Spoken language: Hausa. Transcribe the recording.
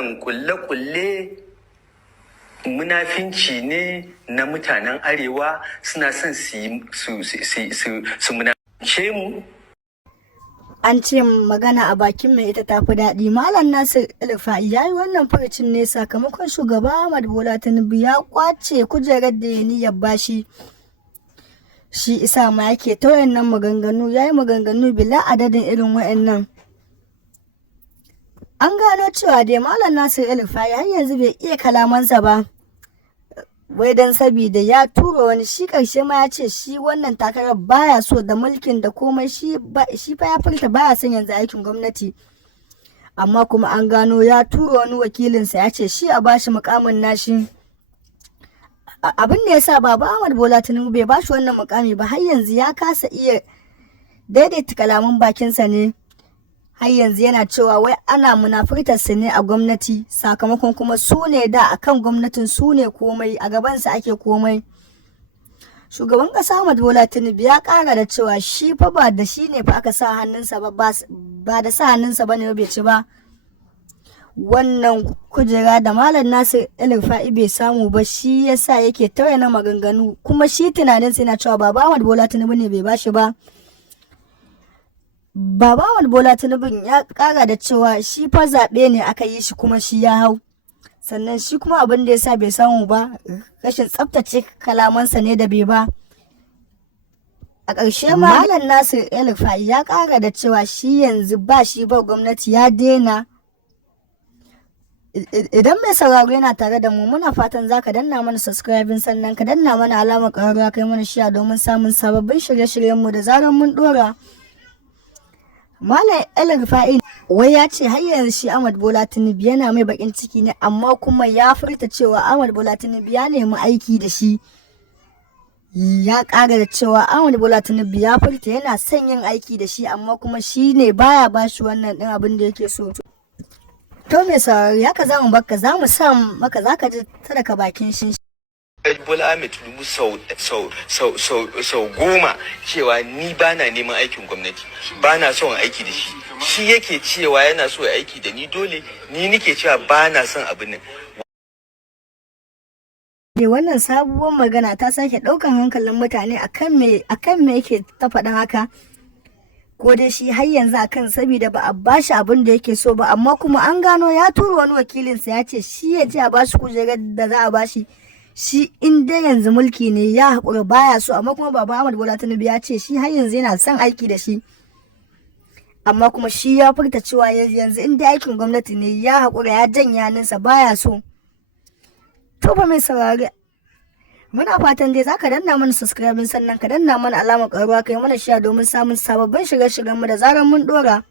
kulle-kulle munafinci ne na mutanen arewa, suna son su munafince mu. An ce magana a bakin mai ita tafi daɗi. Malam Nasir El-Rufai ya yi wannan furucin ne sakamakon shugaba Ahmad Bola Tinubu ya kwace kujerar da ya niyyar bashi. Shi isa ma yake ta wayannan maganganu, ya yi maganganu bila adadin irin wayannan. An gano cewa dai Malam Nasir El-Rufai har yanzu bai iya kalamansa ba. Wai dan sabida ya tura wani, shi karshe ma ya ce shi wannan takarar baya so da mulkin da komai, shi fa ya furta baya son yanzu aikin gwamnati. Amma kuma an gano ya tura wani wakilinsa ya ce shi a bashi mukamin nashi. Abin da ya sa Baba Ahmad Bola Tinubu bai bashi wannan mukami ba har yanzu ya kasa iya daidaita kalaman bakinsa ne. Har yanzu yana cewa wai ana munafurtarsa ne a gwamnati, sakamakon kuma su ne da akan gwamnatin su ne komai, a gabansa ake komai. Shugaban ƙasa Ahmad Bola Tinubu ya ƙara da cewa shi fa ba da shi ne fa aka sa hannunsa ba da sa hannunsa ba ne bai ci ba. Wannan kujera da Malam Nasir El-Rufai bai samu ba shi yasa yake tauye na maganganu, kuma shi tunaninsa yana cewa Baba Ahmad Bola Tinubu ne bai bashi ba. Baba Ahmad Bola Tinubu ya kara da cewa shi fa zaɓe ne aka yi shi kuma shi ya hau. Sannan shi kuma abin da ya sa bai samu ba, rashin tsaftace kalamansa ne da bai ba. A ƙarshe Malam Nasir El-Rufai ya kara da cewa shi yanzu ba shi ba gwamnati, ya daina. Idan mai sauraro yana tare da mu, muna fatan za ka danna mana subscribing, sannan ka danna mana alamar ƙararrawa, kai mana share domin samun sababbin shirye-shiryenmu da zarar mun ɗora. Malam El-Rufai wai ya ce har yanzu shi Ahmad Bola Tinubu yana mai bakin ciki ne, amma kuma ya furta cewa Ahmad Bola Tinubu ya nemi aiki da shi. Ya ƙara da cewa Ahmad Bola Tinubu ya furta yana son yin aiki da shi, amma kuma shi ne baya ba shi wannan ɗin abin da yake so. To mai saurari, haka za mu baka, za mu sa maka, za ka ji ta daga bakin shi. Bola Ahmed Tinubu sau goma cewa ni bana neman aikin gwamnati, bana son aiki da shi. Shi yake cewa yana so aiki da ni dole, ni nike cewa bana son abin nan. Wannan sabuwar magana ta sake ɗaukan hankalin mutane akan me yake ta faɗin haka. Ko dai shi har yanzu akan saboda ba a bashi abin da yake so ba, amma kuma an gano ya tura wani wakilinsa ya ce shi ya ce a bashi kujerar da za a bashi. Shi in dai yanzu mulki ne ya haƙura baya so, amma kuma Baba Ahmad Bola Tinubu ya ce shi har yanzu yana son aiki da shi. Amma kuma shi ya furta cewa yanzu in dai aikin gwamnati ne ya haƙura, ya janye hannunsa baya so. To ba mai saurari, muna fatan dai za ka danna mana subscribing, sannan ka danna mana alamar ƙararrawa, kai mana share domin samun sababbin shirye-shiryenmu da zarar mun ɗora.